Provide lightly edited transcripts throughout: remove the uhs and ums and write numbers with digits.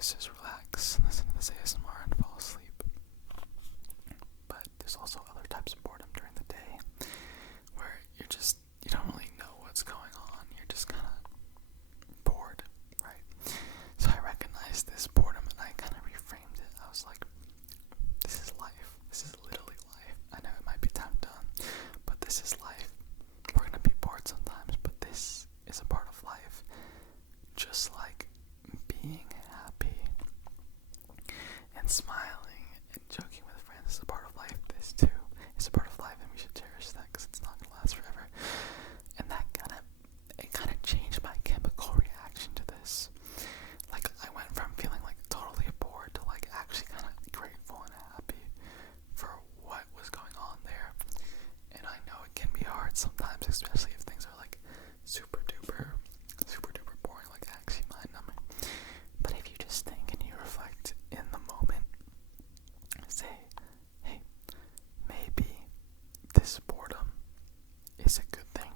is just relax, listen to this ASMR, and fall asleep. But there's also other types of boredom during the day where you don't really know what's going on. You're just kind of bored, right? So I recognized this boredom and I kind of reframed it. I was like, this is life. This is literally life. I know it might be time done, but this is life. We're gonna be bored sometimes, but this is a part of life. Just like being happy and smiling and joking with friends is a part of life. This too is a part of life, and we should cherish that because it's not gonna last forever. And that kind of changed my chemical reaction to this. Like, I went from feeling like totally bored to like actually kind of grateful and happy for what was going on there. And I know it can be hard sometimes, especially if things are like super duper boring, like actually mind numbing. But if you just think and you reflect in the moment, say, hey, maybe this boredom is a good thing.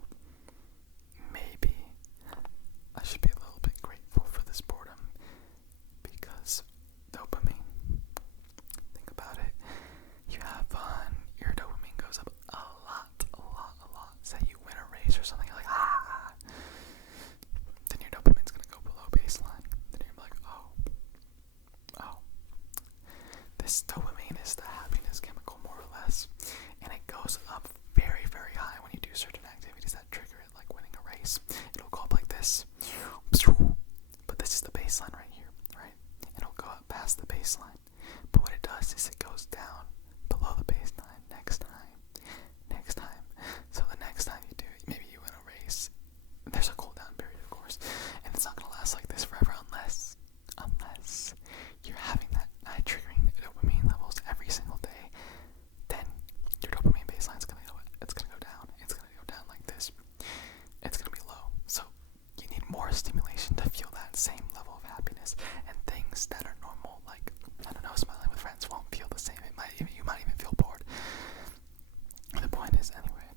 Maybe I should be a little bit grateful for this boredom because dopamine, think about it. You have fun, your dopamine goes up a lot. Say you win a race or something, you're like, then your dopamine's gonna go below baseline. Then you're like, oh. This dopamine is the happiness chemical, more or less. And it goes up very, very high when you do certain activities that trigger it, like winning a race. It'll go up like this. But this is the baseline right here, right? It'll go up past the baseline. But what it does is it goes down below the baseline next time. So the next time you do it, maybe you win a race. There's a cooldown period, of course, and it's not gonna last like this forever unless you're having that high triggering dopamine levels every single day. Then your dopamine baseline's gonna go down. It's gonna go down like this. It's gonna be low. So you need more stimulation to feel that same level of happiness, and things that are normal, like, I don't know, smiling with friends won't feel the same. You might even feel bored. The point is, anyway,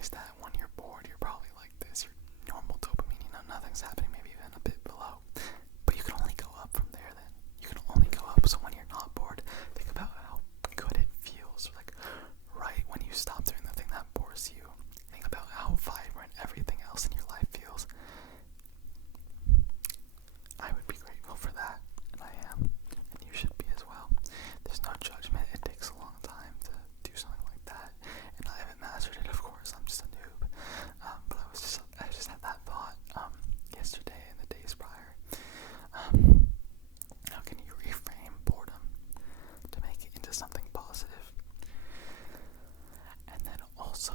is that when you're bored, you're probably like this. Your normal dopamine, nothing's happening, maybe even a bit below. But you can only go up from there then. You can only go up. So when you're not bored, think about how good it feels. Like, right when you stop doing the thing that bores you, think about how vibrant everything else in your life feels. I would be grateful for that, and I am, and you should be as well. There's no judgment. It takes a long time to do something like that, and I haven't mastered it, of course. I'm just a noob. But I just had that thought yesterday and the days prior. How can you reframe boredom to make it into something positive? And then also,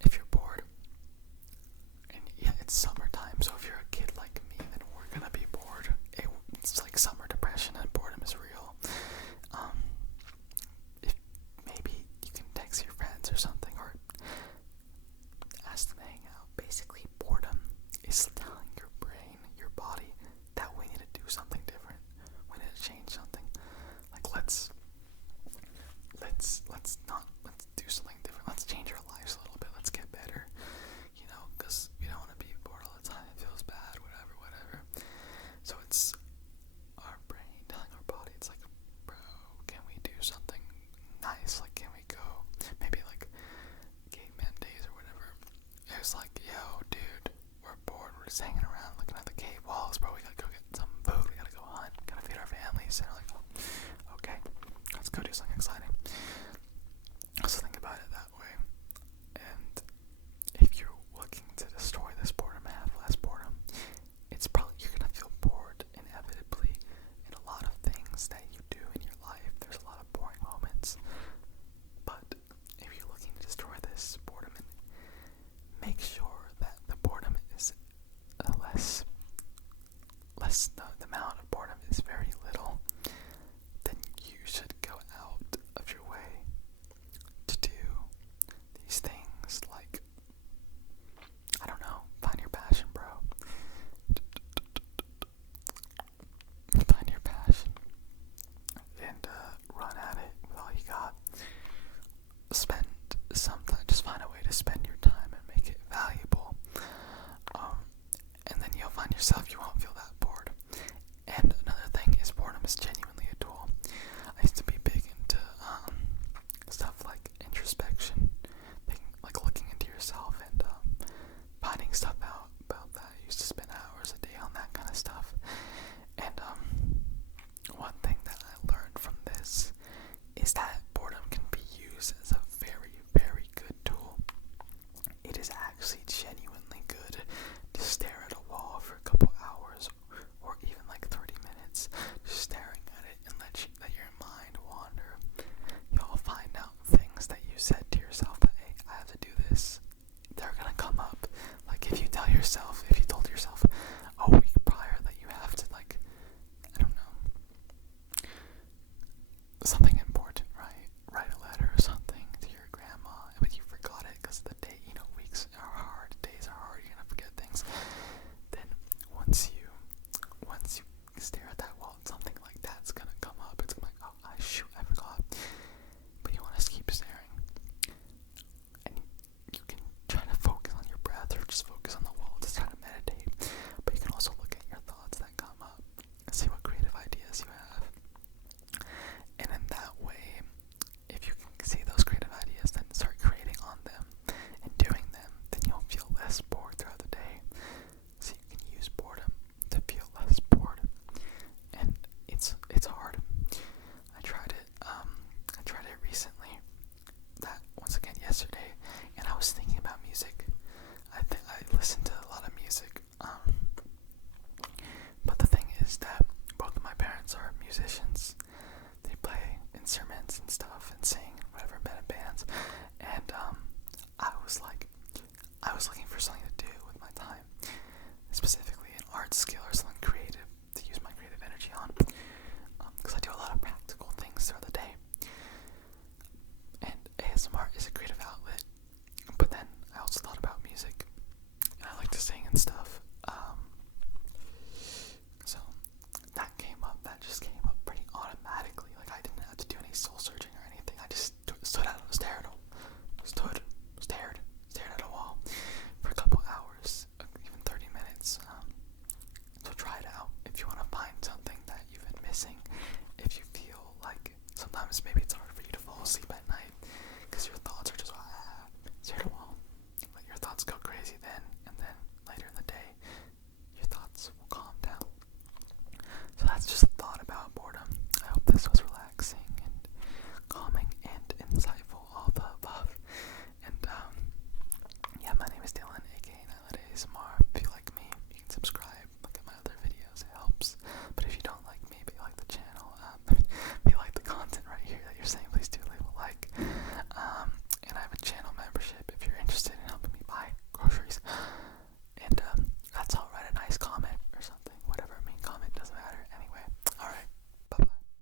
if you're bored, and yeah, it's summertime, so if you're a kid like me, then we're gonna be bored. It's like summer depression, and boredom is real. If maybe you can text your friends or something, or ask them to hang out. Basically, boredom is telling your brain, your body, that we need to do something different. We need to change something. Like, let's do something different. Let's change our lives a little bit. Let's get better. Because we don't want to be bored all the time. It feels bad, whatever. So it's our brain telling our body, it's like, bro, can we do something nice? Like, can we go, maybe like caveman days or whatever. It was like, yo, dude, we're bored. We're just hanging around looking at the cave walls, bro. We gotta go get some food. We gotta go hunt. Gotta feed our families. And we're like, oh, okay, let's go do something exciting. So think about it that way. And if you're looking to destroy this boredom and have less boredom, it's probably, you're gonna feel bored inevitably in a lot of things that you do in your life. There's a lot of boring moments. But if you're looking to destroy this boredom, and make sure that the boredom is the amount of boredom is very little, then you should go out of your way to do these things, like, I don't know, find your passion, bro. Find your passion and run at it with all you got. Spend some time, just find a way to spend your time and make it valuable. And then you'll find yourself, you won't feel that bored. is genuinely a tool. I used to be big into stuff like introspection, like looking into yourself and finding stuff out about that. I used to spend hours a day on that kind of stuff. And one thing that I learned from this is that boredom can be used as a very, very good tool. It is actually genuinely good to stare at a wall for a couple hours or even like 30 minutes, just staring at it and let your mind wander. You'll find out things that you said to yourself that, hey, I have to do this. They're gonna come up. Like if you told yourself a week prior that you have to, like, I don't know, something important, right? Write a letter or something to your grandma, but you forgot it because the day, weeks are hard, days are hard, you're gonna forget things. Then once you stare at that wall, something like that's gonna come up. It's gonna be like, oh, shoot, I forgot. But you want to keep staring, and you can try to focus on your breath or just focus on the wall, just try to meditate. But you can also look at your thoughts that come up and see what creative ideas you have. And in that way, if you can see those creative ideas, then start creating on them and doing them, then you'll feel less bored throughout the day. So you can use boredom to feel less bored. And it's hard. I tried it recently, that once again yesterday, and I was thinking about music. I listen to a lot of music, but the thing is that both of my parents are musicians. They play instruments and stuff and sing, whatever, been in bands, and I was looking for something to do with my time, specifically an art skill